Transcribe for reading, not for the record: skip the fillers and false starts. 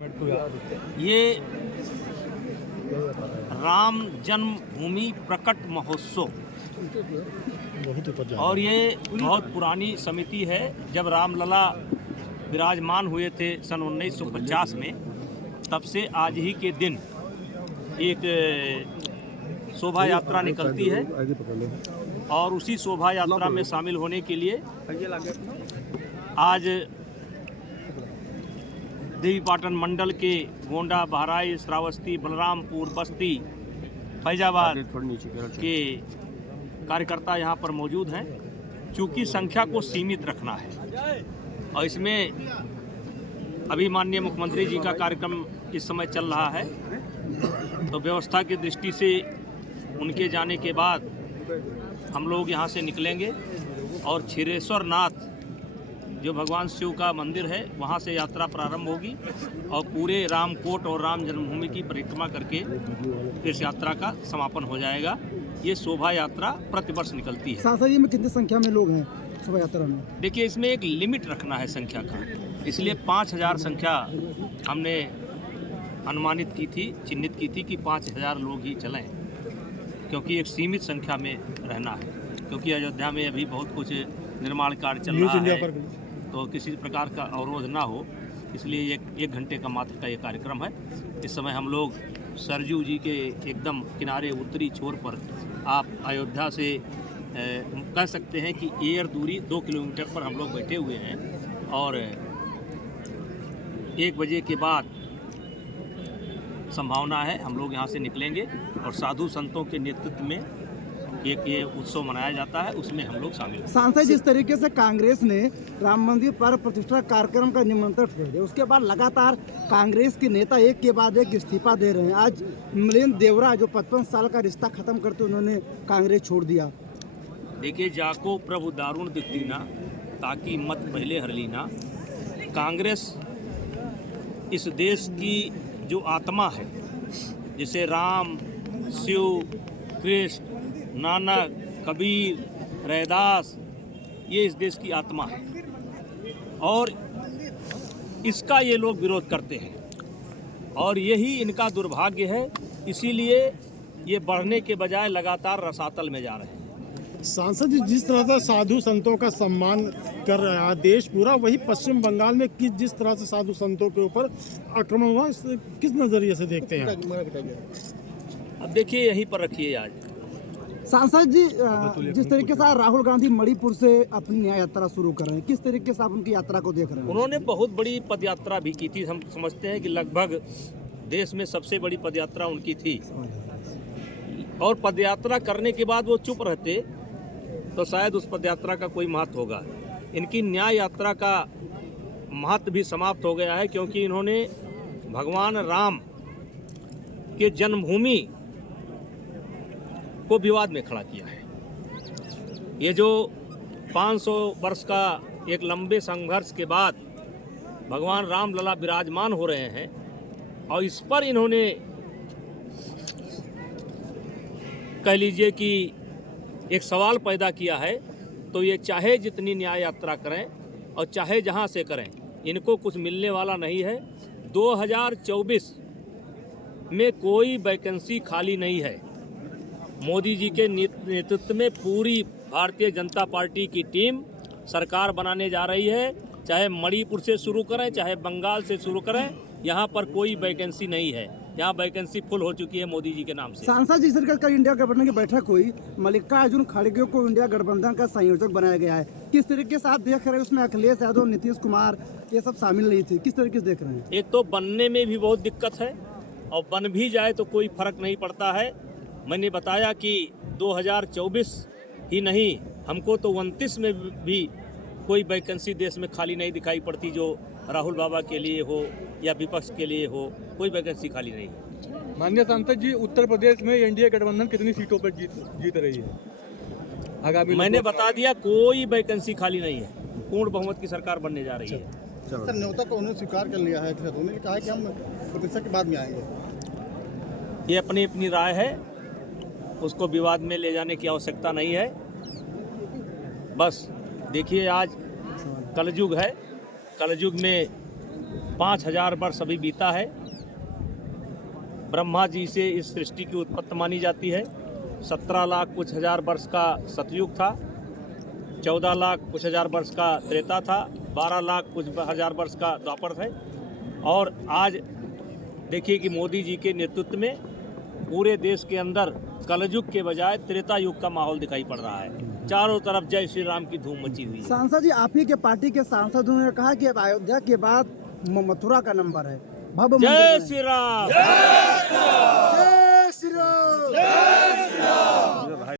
ये राम जन्मभूमि प्रकट महोत्सव और ये बहुत पुरानी समिति है। जब रामलला विराजमान हुए थे सन 1950 में, तब से आज ही के दिन एक शोभा यात्रा निकलती है और उसी शोभा यात्रा में शामिल होने के लिए आज देवीपाटन मंडल के गोंडा, बहराइच, श्रावस्ती, बलरामपुर, बस्ती, फैजाबाद के कार्यकर्ता यहाँ पर मौजूद हैं। चूँकि संख्या को सीमित रखना है और इसमें अभी माननीय मुख्यमंत्री जी का कार्यक्रम इस समय चल रहा है, तो व्यवस्था की दृष्टि से उनके जाने के बाद हम लोग यहाँ से निकलेंगे और क्षीरेश्वर नाथ जो भगवान शिव का मंदिर है वहाँ से यात्रा प्रारंभ होगी और पूरे रामकोट और राम जन्मभूमि की परिक्रमा करके इस यात्रा का समापन हो जाएगा। ये शोभा यात्रा प्रतिवर्ष निकलती है। सांसद जी में कितनी संख्या में लोग हैं शोभा यात्रा में? देखिए, इसमें एक लिमिट रखना है संख्या का, इसलिए 5000 संख्या हमने अनुमानित की थी, चिन्हित की थी कि 5000 लोग ही चलें, क्योंकि एक सीमित संख्या में रहना है। क्योंकि अयोध्या में अभी बहुत कुछ निर्माण कार्य चल रहा है, तो किसी प्रकार का अवरोध ना हो, इसलिए एक घंटे का मात्र का ये कार्यक्रम है। इस समय हम लोग सरजू जी के एकदम किनारे उत्तरी छोर पर, आप अयोध्या से कह सकते हैं कि एयर दूरी 2 किलोमीटर पर हम लोग बैठे हुए हैं और 1 बजे के बाद संभावना है हम लोग यहाँ से निकलेंगे और साधु संतों के नेतृत्व में एक ये उत्सव मनाया जाता है, उसमें हम लोग शामिल हैं। सांसद, जिस तरीके से कांग्रेस ने राम मंदिर पर प्रतिष्ठा कार्यक्रम का निमंत्रण छोड़ दिया, उसके बाद लगातार कांग्रेस के नेता एक के बाद एक इस्तीफा दे रहे हैं। आज मिलिंद देवरा जो 55 साल का रिश्ता खत्म करते उन्होंने कांग्रेस छोड़ दिया। देखिए, जाको प्रभु दारुण दिखतीना ताकि मत पहले हर लीना। कांग्रेस इस देश की जो आत्मा है, जिसे राम, शिव, कृष्ण, नानक, कबीर, रैदास, ये इस देश की आत्मा है और इसका ये लोग विरोध करते हैं और यही इनका दुर्भाग्य है। इसीलिए ये बढ़ने के बजाय लगातार रसातल में जा रहे हैं। सांसद जी, जिस तरह से साधु संतों का सम्मान कर रहा है देश पूरा, वही पश्चिम बंगाल में जिस तरह से साधु संतों के ऊपर आक्रमण हुआ, किस नजरिए से देखते हैं? अब देखिए, यहीं पर रखिए। आज सांसद जी, जिस तरीके से राहुल गांधी मणिपुर से अपनी न्याय यात्रा शुरू कर रहे हैं, किस तरीके से आप उनकी यात्रा को देख रहे हैं? उन्होंने बहुत बड़ी पदयात्रा भी की थी। हम समझते हैं कि लगभग देश में सबसे बड़ी पदयात्रा उनकी थी और पदयात्रा करने के बाद वो चुप रहते तो शायद उस पदयात्रा का कोई महत्व होगा। इनकी न्याय यात्रा का महत्व भी समाप्त हो गया है, क्योंकि इन्होंने भगवान राम के जन्मभूमि को विवाद में खड़ा किया है। ये जो 500 वर्ष का एक लंबे संघर्ष के बाद भगवान रामलला विराजमान हो रहे हैं और इस पर इन्होंने कह लीजिए कि एक सवाल पैदा किया है, तो ये चाहे जितनी न्याय यात्रा करें और चाहे जहां से करें, इनको कुछ मिलने वाला नहीं है। 2024 में कोई वैकेंसी खाली नहीं है। मोदी जी के नेतृत्व में पूरी भारतीय जनता पार्टी की टीम सरकार बनाने जा रही है। चाहे मणिपुर से शुरू करें, चाहे बंगाल से शुरू करें, यहाँ पर कोई वैकेंसी नहीं है। यहाँ वैकेंसी फुल हो चुकी है मोदी जी के नाम से। सांसद जी, सरकार का इंडिया गठबंधन की बैठक हुई, मल्लिकार्जुन खड़गे को इंडिया गठबंधन का संयोजक बनाया गया है। किस तरीके से आप देख रहे हैं? उसमें अखिलेश यादव, नीतीश कुमार ये सब शामिल नहीं थे, किस तरीके से देख रहे हैं? एक तो बनने में भी बहुत दिक्कत है और बन भी जाए तो कोई फर्क नहीं पड़ता है। मैंने बताया कि 2024 ही नहीं, हमको तो 29 में भी कोई वैकेंसी देश में खाली नहीं दिखाई पड़ती, जो राहुल बाबा के लिए हो या विपक्ष के लिए हो, कोई वैकेंसी खाली नहीं है। माननीय सांसद जी, उत्तर प्रदेश में एनडीए गठबंधन कितनी सीटों पर जीत रही है आगामी? मैंने बता दिया, कोई वैकेंसी खाली नहीं है। पूर्ण बहुमत की सरकार बनने जा रही है। सर, न्योता को उन्होंने स्वीकार कर लिया है, उन्होंने कहा कि हम प्रतिष्ठा के बाद में आएंगे। ये अपनी अपनी राय है, उसको विवाद में ले जाने की आवश्यकता नहीं है। बस देखिए, आज कलयुग है, कलयुग में 5000 वर्ष अभी बीता है। ब्रह्मा जी से इस सृष्टि की उत्पत्ति मानी जाती है। 17 लाख कुछ हजार वर्ष का सतयुग था, 14 लाख कुछ हजार वर्ष का त्रेता था, 12 लाख कुछ हजार वर्ष का द्वापर है। और आज देखिए कि मोदी जी के नेतृत्व में पूरे देश के अंदर कलयुग के बजाय त्रेता युग का माहौल दिखाई पड़ रहा है। चारों तरफ जय श्री राम की धूम मची हुई है। सांसद जी, आप ही के पार्टी के सांसदों ने कहा कि अब अयोध्या के बाद मथुरा का नंबर है। भव्य जय मंदिर श्री राम।